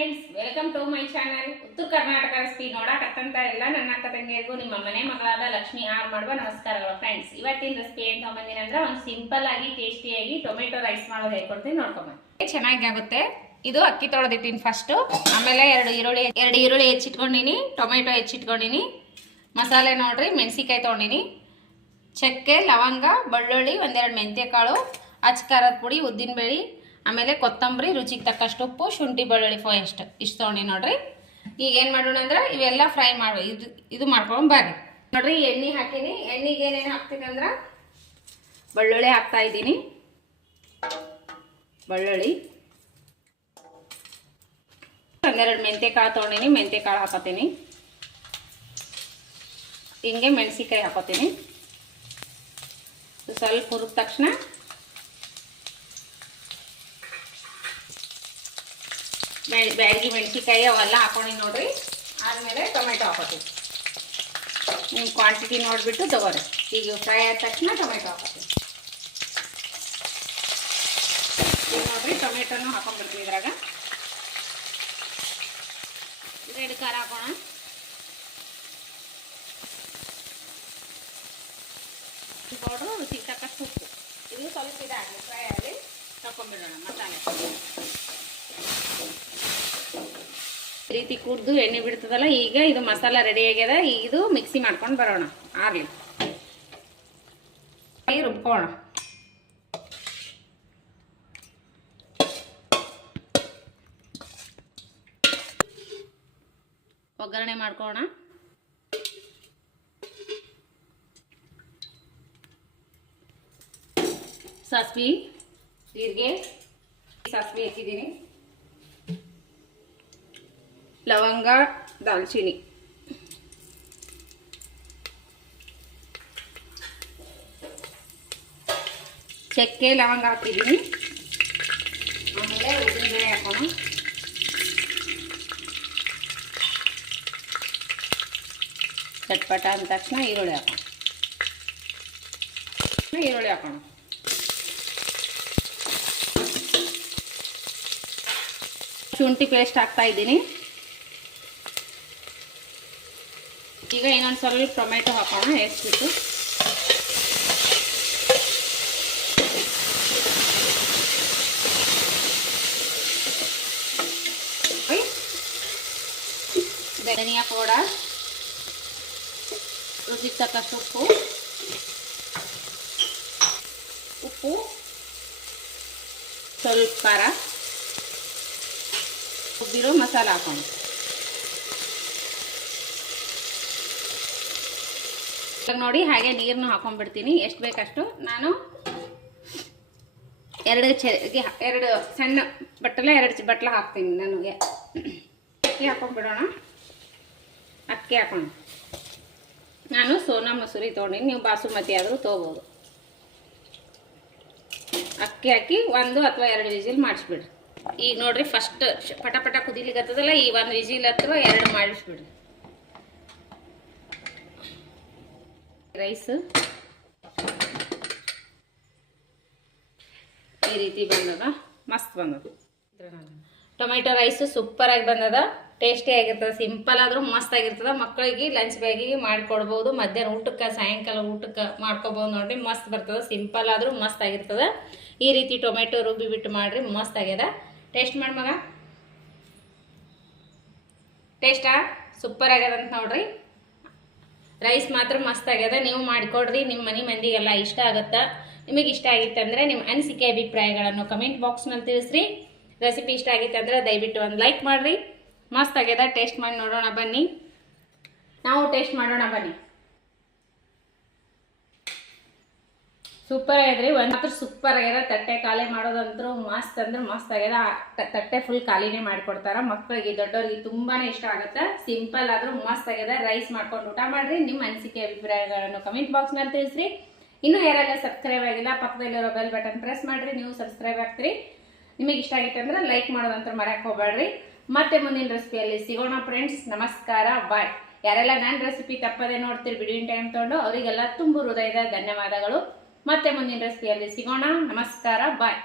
Friends, welcome to my channel. ಉತ್ತರ Karnataka recipe ನೋಡಕತ್ತಂತ ಎಲ್ಲ ನನ್ನ ಅಕ್ಕ ತಂಗಿಯರಿಗೂ ನಿಮ್ಮ ಮನೆ ಮಗಳಾದ ಲಕ್ಷ್ಮಿ ಆರ್ ಮಾಡುವ ನಮಸ್ಕಾರಗಳು. ಫ್ರೆಂಡ್ಸ್, ಇವತ್ತಿನ ರೆಸಿಪಿ ಏನು ತಗೊಂಬಂದಿನಿ ಅಂದ್ರೆ ಒಂದು ಸಿಂಪಲ್ ಆಗಿ ಟೇಸ್ಟಿಯಾಗಿ ಟೊಮೆಟೊ ರೈಸ್ ಮಾಡೋದು ಹೇಳ್ಕೊಡ್ತೀನಿ, ನೋಡ್ಕೊಂಬಂದು. ಚೆನ್ನಾಗಿ ಆಗುತ್ತೆ. ಇದು ಅಕ್ಕಿ ತೊಳೆದಿಟ್ಟಿನಿ ಫಸ್ಟ್. ಆಮೇಲೆ ಎರಡು ಈರುಳ್ಳಿ ಹೆಚ್ಚಿಟ್ಕೊಂಡಿನಿ, ಟೊಮೆಟೊ ಹೆಚ್ಚಿಟ್ಕೊಂಡಿನಿ. ಮಸಾಲೆ ನೋಡ್ರಿ, ಮೆಣಸಿಕಾಯಿ ತೊಗೊಂಡಿನಿ, ಚಕ್ಕೆ, ಲವಂಗ, ಬೆಳ್ಳುಳ್ಳಿ, ಒಂದೆರಡು ಮೆಂತ್ಯ ಕಾಳು, ಅಚ್ಚ ಖಾರದ ಪುಡಿ, ಉದ್ದಿನಬೇಳೆ, ಆಮೇಲೆ ಕೊತ್ತಂಬರಿ, ರುಚಿಗೆ ತಕ್ಕಷ್ಟು ಉಪ್ಪು, ಶುಂಠಿ ಬೆಳ್ಳುಳ್ಳಿ ಇಷ್ಟು ತೊಗೊಂಡು ನೋಡ್ರಿ. ಈಗ ಏನು ಮಾಡೋಣ ಅಂದ್ರೆ ಇವೆಲ್ಲ ಫ್ರೈ ಮಾಡಿ ಇದು ಮಾಡ್ಕೊಂಡು ಬರ್ರಿ. ನೋಡ್ರಿ, ಎಣ್ಣೆ ಹಾಕಿನಿ. ಎಣ್ಣೆಗೆ ಏನೇನು ಹಾಕ್ತೀನಿ ಅಂದ್ರೆ ಬೆಳ್ಳುಳ್ಳಿ ಹಾಕ್ತಾ ಇದ್ದೀನಿ. ಬೆಳ್ಳುಳ್ಳಿ, ಒಂದೆರಡು ಮೆಂತ್ಯ ಕಾಳು ತೊಗೊಂಡಿನಿ, ಮೆಂತ್ಯ ಕಾಳು ಹಾಕೋತೀನಿ. ಹಿಂಗೆ ಮೆಣಸಿಕಾಯಿ ಹಾಕೋತೀನಿ. ಸ್ವಲ್ಪ ಹುರಿದ ತಕ್ಷಣ ಬ್ಯಾಡಗಿ ಮೆಣಸಿಕಾಯಿ ಅವೆಲ್ಲ ಹಾಕೊಂಡು ನೋಡ್ರಿ. ಆದಮೇಲೆ ಟೊಮೆಟೊ ಹಾಕೋತೀವಿ. ನಿಮ್ಮ ಕ್ವಾಂಟಿಟಿ ನೋಡಿಬಿಟ್ಟು ತಗೋರಿ. ಈಗ ಫ್ರೈ ಆದ ತಕ್ಷಣ ಟೊಮೆಟೊ ಹಾಕೋತೀವಿ. ಈಗ ನೋಡ್ರಿ, ಟೊಮೆಟೊನು ಹಾಕೊಂಡ್ಬಿಡ್ತೀವಿ. ಇದ್ರಾಗ ರೆಡ್ ಖಾರ ಹಾಕೋಣ. ಪೌಡ್ರು, ರುಚಿಗೆ ತಕ್ಕಷ್ಟು ಉಪ್ಪು. ಇದು ಸ್ವಲ್ಪ ಇದಾಗಲಿ, ಫ್ರೈ ಆಗಲಿ, ತಗೊಂಡ್ಬಿಡೋಣ ಮಸಾಲೆ. ಈ ರೀತಿ ಕುಡ್ದು ಎಣ್ಣೆ ಬಿಡ್ತದಲ್ಲ, ಈಗ ಇದು ಮಸಾಲ ರೆಡಿ ಆಗ್ಯದ. ಈಗ ಇದು ಮಿಕ್ಸಿ ಮಾಡ್ಕೊಂಡು ಬರೋಣ, ಆರ್ಲಿ ರುಬ್ಕೋಣ. ಒಗ್ಗರಣೆ ಮಾಡ್ಕೋಣ. ಸಾಸಿವೆ, ಜೀರಿಗೆ, ಸಾಸಿವೆ ಹಾಕಿದ್ದೀನಿ, ಲವಂಗ, ದಾಲ್ಚಿನ್ನಿ, ಚಕ್ಕೆ, ಲವಂಗ ಹಾಕಿದ್ದೀನಿ. ಆಮೇಲೆ ಉದ್ದಿನಬೇಳೆ ಹಾಕೋಣ. ಚಟ್ಪಟ ಅಂದ ತಕ್ಷಣ ಈರುಳ್ಳಿ ಹಾಕೋಣ. ಶುಂಠಿ ಪೇಸ್ಟ್ ಹಾಕ್ತಾ ಇದ್ದೀನಿ. ಈಗ ಇನ್ನೊಂದು ಸ್ವಲ್ಪ ಟೊಮೆಟೊ ಹಾಕೋಣ, ಎಷ್ಟ್ಬಿಟ್ಟು. ಧನಿಯಾ ಪೌಡರ್, ರುಚಿಗೆ ತಕ್ಕಷ್ಟು ಉಪ್ಪು, ಸ್ವಲ್ಪ ಖಾರ, ರುಬ್ಬಿರೋ ಮಸಾಲ ಹಾಕೋಣ. ನೋಡಿ, ಹಾಗೆ ನೀರನ್ನು ಹಾಕೊಂಡ್ಬಿಡ್ತೀನಿ, ಎಷ್ಟು ಬೇಕಷ್ಟು. ನಾನು ಎರಡು ಸಣ್ಣ ಬಟ್ಟಲ, ಎರಡು ಬಟ್ಲ ಹಾಕ್ತೀನಿ. ನನಗೆ ಅಕ್ಕಿ ಹಾಕೊಂಡ್ಬಿಡೋಣ. ಅಕ್ಕಿ ಹಾಕೋಣ. ನಾನು ಸೋನಾ ಮಸೂರಿ ತೊಗೊಂಡಿನಿ, ನೀವು ಬಾಸುಮತಿ ಆದರೂ ತೊಗೋಬೋದು. ಅಕ್ಕಿ ಹಾಕಿ 1 ಅಥವಾ 2 ವಿಜಿಲ್ ಮಾಡಿಸ್ಬಿಡ್ರಿ. ಈಗ ನೋಡ್ರಿ, ಫಸ್ಟ್ ಪಟ ಪಟ ಕುದಿಲಿಕ್ಕತ್ತದಲ್ಲ, ಈ 1 ವಿಜಿಲ್ ಅಥವಾ 2 ಮಾಡಿಸ್ಬಿಡ್ರಿ. ರೈಸ್ ಈ ರೀತಿ ಬಂದದ, ಮಸ್ತ್ ಬಂದದ. ಟೊಮೆಟೊ ರೈಸ್ ಸೂಪರ್ ಆಗಿ ಬಂದದ, ಟೇಸ್ಟಿ ಆಗಿರ್ತದೆ. ಸಿಂಪಲ್ ಆದರೂ ಮಸ್ತ್ ಆಗಿರ್ತದೆ. ಮಕ್ಕಳಿಗೆ ಲಂಚ್ ಬ್ಯಾಗಿಗೆ ಮಾಡಿಕೊಡ್ಬೋದು, ಮಧ್ಯಾಹ್ನ ಊಟಕ್ಕೆ, ಸಾಯಂಕಾಲ ಊಟಕ್ಕೆ ಮಾಡ್ಕೊಬೋದು. ನೋಡ್ರಿ, ಮಸ್ತ್ ಬರ್ತದೆ. ಸಿಂಪಲ್ ಆದರೂ ಮಸ್ತ್ ಆಗಿರ್ತದೆ. ಈ ರೀತಿ ಟೊಮೆಟೊ ರುಬ್ಬಿ ಬಿಟ್ಟು ಮಾಡ್ರಿ, ಮಸ್ತ್ ಆಗ್ಯದ. ಟೇಸ್ಟ್ ಮಾಡಿ ಮಗ. ಟೇಸ್ಟಾ ಸೂಪರ್ ಆಗ್ಯದಂತ ನೋಡ್ರಿ. ರೈಸ್ ಮಾತ್ರ ಮಸ್ತ್ ಆಗ್ಯದ. ನೀವು ಮಾಡಿಕೊಡ್ರಿ, ನಿಮ್ಮ ಮನೆ ಮಂದಿಗೆಲ್ಲ ಇಷ್ಟ ಆಗುತ್ತಾ. ನಿಮಗೆ ಇಷ್ಟ ಆಗಿತ್ತಂದ್ರೆ ನಿಮ್ಮ ಅನಿಸಿಕೆ ಅಭಿಪ್ರಾಯಗಳನ್ನು ಕಮೆಂಟ್ ಬಾಕ್ಸ್ನಲ್ಲಿ ತಿಳಿಸ್ರಿ. ರೆಸಿಪಿ ಇಷ್ಟ ಆಗಿತ್ತಂದ್ರೆ ದಯವಿಟ್ಟು ಒಂದು ಲೈಕ್ ಮಾಡಿರಿ. ಮಸ್ತ್ ಆಗ್ಯದ. ಟೇಸ್ಟ್ ಮಾಡಿ ನೋಡೋಣ ಬನ್ನಿ. ನಾವು ಟೇಸ್ಟ್ ಮಾಡೋಣ ಬನ್ನಿ. ಸೂಪರ್ ಆಗ್ಯದ್ರಿ. ಮಾತ್ರ ಸೂಪರ್ ಆಗ್ಯದ. ತಟ್ಟೆ ಖಾಲಿ ಮಾಡೋದಂತರೂ ಮಸ್ತ್ ಅಂದ್ರೆ ಮಸ್ತ್ ಆಗ್ಯದ. ತಟ್ಟೆ ಫುಲ್ ಖಾಲಿನೇ ಮಾಡಿಕೊಡ್ತಾರ. ಮಕ್ಕಳಿಗೆ, ದೊಡ್ಡವ್ರಿಗೆ ತುಂಬಾನೇ ಇಷ್ಟ ಆಗುತ್ತೆ. ಸಿಂಪಲ್ ಆದ್ರೂ ಮಸ್ತ್ ಆಗ್ಯದ. ರೈಸ್ ಮಾಡ್ಕೊಂಡು ಊಟ ಮಾಡ್ರಿ. ನಿಮ್ಮ ಅನಿಸಿಕೆ ಅಭಿಪ್ರಾಯಗಳನ್ನು ಕಮೆಂಟ್ ಬಾಕ್ಸ್ನಲ್ಲಿ ತಿಳಿಸ್ರಿ. ಇನ್ನೂ ಯಾರೆಲ್ಲ ಸಬ್ಸ್ಕ್ರೈಬ್ ಆಗಿಲ್ಲ, ಪಕ್ಕದಲ್ಲಿರೋ ಬೆಲ್ ಬಟನ್ ಪ್ರೆಸ್ ಮಾಡ್ರಿ, ನೀವು ಸಬ್ಸ್ಕ್ರೈಬ್ ಆಗ್ತೀರಿ. ನಿಮಗೆ ಇಷ್ಟ ಆಗಿತ್ತು ಅಂದ್ರೆ ಲೈಕ್ ಮಾಡೋದಂತ ಮಾಡಕ್ಕೆ ಹೋಗ್ಬೇಡ್ರಿ. ಮತ್ತೆ ಮುಂದಿನ ರೆಸಿಪಿಯಲ್ಲಿ ಸಿಗೋಣ ಫ್ರೆಂಡ್ಸ್. ನಮಸ್ಕಾರ, ಬಾಯ್. ಯಾರೆಲ್ಲ ನನ್ನ ರೆಸಿಪಿ ತಪ್ಪದೆ ನೋಡ್ತೀರಿ ಬಿಡುವಿನ ಟೈಮ್ ತೊಗೊಂಡು, ಅವರಿಗೆಲ್ಲ ತುಂಬ ಹೃದಯದ ಧನ್ಯವಾದಗಳು. ಮತ್ತೆ ಮುಂದಿನ ರೆಸಿಪಿಯಲ್ಲಿ ಸಿಗೋಣ. ನಮಸ್ಕಾರ, ಬಾಯ್.